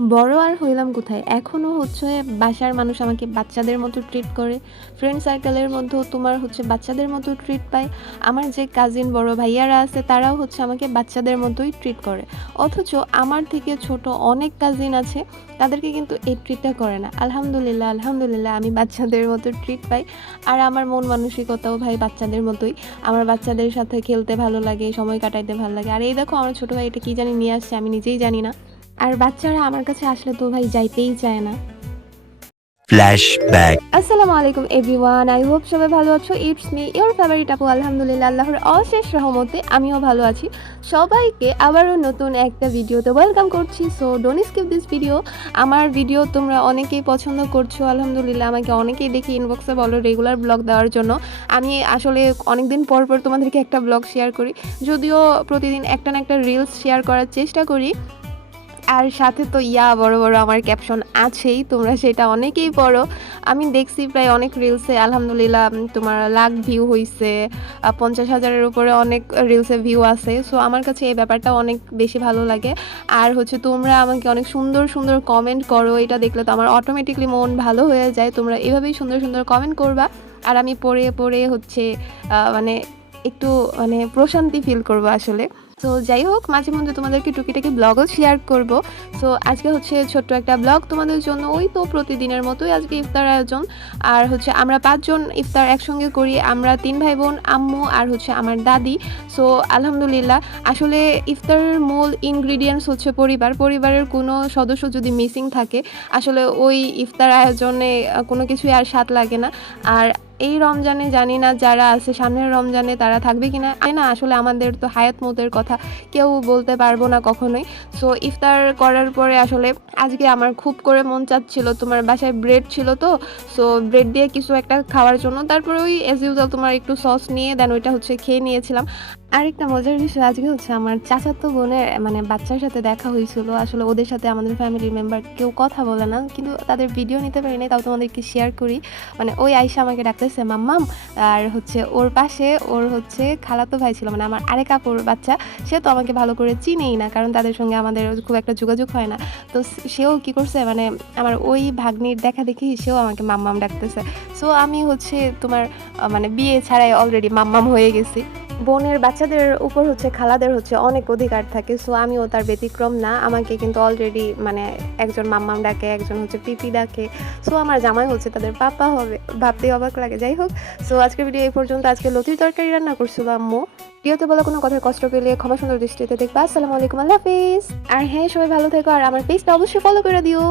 বড় আর হইলাম কোথায়? এখনো হচ্ছে বাসার মানুষ আমাকে বাচ্চাদের মতো ট্রিট করে। ফ্রেন্ড সার্কেলের মধ্যেও তোমার হচ্ছে বাচ্চাদের মতো ট্রিট পাই। আমার যে কাজিন বড় ভাইয়ারা আছে তারাও হচ্ছে আমাকে বাচ্চাদের মতোই ট্রিট করে। অথচ আমার থেকে ছোট অনেক কাজিন আছে, তাদেরকে কিন্তু এই ট্রিটটা করে না। আলহামদুলিল্লাহ, আলহামদুলিল্লাহ আমি বাচ্চাদের মতো ট্রিট পাই। আর আমার মন মানসিকতাও ভাই বাচ্চাদের মতোই। আমার বাচ্চাদের সাথে খেলতে ভালো লাগে, সময় কাটাইতে ভালো লাগে। আর এই দেখো আমার ছোট ভাই এটা কি জানি নিয়ে আসছে, আমি নিজেই জানি না। আর বাচ্চারা আমার কাছে আসলে তো ভাই যাইতেই চায় না। ফ্ল্যাশব্যাক। আসসালামু আলাইকুম এভরিওয়ান, আই হোপ সবাই ভালো আছো। ইটস মি ইওর ফেভারিট আপু। আলহামদুলিল্লাহ, আল্লাহর অশেষ রহমতে আমিও ভালো আছি। সবাইকে আবারও নতুন একটা ভিডিওতে ওয়েলকাম করছি। So don't skip this video. আমার ভিডিও তোমরা অনেকেই পছন্দ করছো, আলহামদুলিল্লাহ। আমাকে অনেকেই দেখি ইনবক্সে বলো রেগুলার ব্লগ দেওয়ার জন্য। আমি আসলে অনেকদিন পর পর তোমাদেরকে একটা ব্লগ শেয়ার করি, যদিও প্রতিদিন একটা না একটা রিলস শেয়ার করার চেষ্টা করি। আর সাথে তো বড় বড় আমার ক্যাপশন আছেই, তোমরা সেটা অনেকেই পড়ো। আমি দেখছি প্রায় অনেক রিলসে আলহামদুলিল্লাহ তোমার লাখ ভিউ হইছে, 50,000-এর উপরে অনেক রিলসে ভিউ আছে। সো আমার কাছে এই ব্যাপারটা অনেক বেশি ভালো লাগে। আর হচ্ছে তোমরা আমাকে অনেক সুন্দর সুন্দর কমেন্ট করো, এটা দেখলে তো আমার অটোমেটিকলি মন ভালো হয়ে যায়। তোমরা এভাবেই সুন্দর সুন্দর কমেন্ট করবা, আর আমি পড়ে পড়ে হচ্ছে মানে একটু মানে প্রশান্তি ফিল করবো আসলে। তো যাই হোক, মাঝে মধ্যে তোমাদেরকে টুকিটাকি ব্লগও শেয়ার করব। সো আজকে হচ্ছে ছোট্ট একটা ব্লগ তোমাদের জন্য। ওই তো প্রতিদিনের মতোই আজকে ইফতার আয়োজন। আর হচ্ছে আমরা 5 জন ইফতার একসঙ্গে করি। আমরা 3 ভাই বোন, আম্মু আর হচ্ছে আমার দাদি। সো আলহামদুলিল্লাহ, আসলে ইফতারের মূল ইনগ্রিডিয়েন্টস হচ্ছে পরিবার। পরিবারের কোনো সদস্য যদি মিসিং থাকে, আসলে ওই ইফতার আয়োজনে কোনো কিছুই আর স্বাদ লাগে না। আর এই রমজানে জানি না যারা আছে সামনের রমজানে তারা থাকবে কিনা, না আসলে আমাদের তো হায়াত মতের কথা কেউ বলতে পারবো না কখনোই। সো ইফতার করার পরে আসলে আজকে আমার খুব করে মন চাচ্ছিল, তোমার বাসায় ব্রেড ছিল তো, সো ব্রেড দিয়ে কিছু একটা খাওয়ার জন্য। তারপরে ওই অ্যাজ ইউজুয়াল তোমার একটু সস নিয়ে দেন ওইটা হচ্ছে খেয়ে নিয়েছিলাম। আরেকটা মজার বিষয়, আজকে হচ্ছে আমার চাচাতো বোনের মানে বাচ্চার সাথে দেখা হয়েছিল। আসলে ওদের সাথে আমাদের ফ্যামিলির মেম্বার কেউ কথা বলে না, কিন্তু তাদের ভিডিও নিতে পারি নাই, তাও তোমাদেরকে শেয়ার করি। মানে ওই আয়শা আমাকে ডাকতেছে মাম্মাম, আর হচ্ছে ওর পাশে ওর হচ্ছে খালাতো ভাই ছিল, মানে আমার আরেক আপুর বাচ্চা। সে তো আমাকে ভালো করে চিনেই না, কারণ তাদের সঙ্গে আমাদের খুব একটা যোগাযোগ হয় না। তো সেও কি করছে, মানে আমার ওই ভাগ্নির দেখা দেখি সেও আমাকে মাম্মাম ডাকতেছে। সো আমি হচ্ছে তোমার মানে বিয়ে ছাড়াই অলরেডি মাম্মাম হয়ে গেছি। বোনের বাচ্চাদের উপর হচ্ছে খালাদের হচ্ছে অনেক অধিকার থাকে। সো আমিও তার ব্যতিক্রম না, আমাকে কিন্তু অলরেডি মানে একজন মাম্মাম ডাকে, একজন হচ্ছে পিপি ডাকে। সো আমার জামাই হচ্ছে তাদের পাপা হবে, ভাবতেই অবাক লাগে। যাই হোক, সো আজকের ভিডিও এই পর্যন্ত। আজকে লতির তরকারি রান্না করছিল আম্মু। ভিডিওতে বলা কোনো কথার কষ্ট পেলে ক্ষমা সুন্দর দৃষ্টিতে দেখবা। আসসালামু আলাইকুম, আল্লাহ হাফিজ। আর হ্যাঁ, সবাই ভালো থেকো, আর আমার পেজটা অবশ্যই ফলো করে দিও।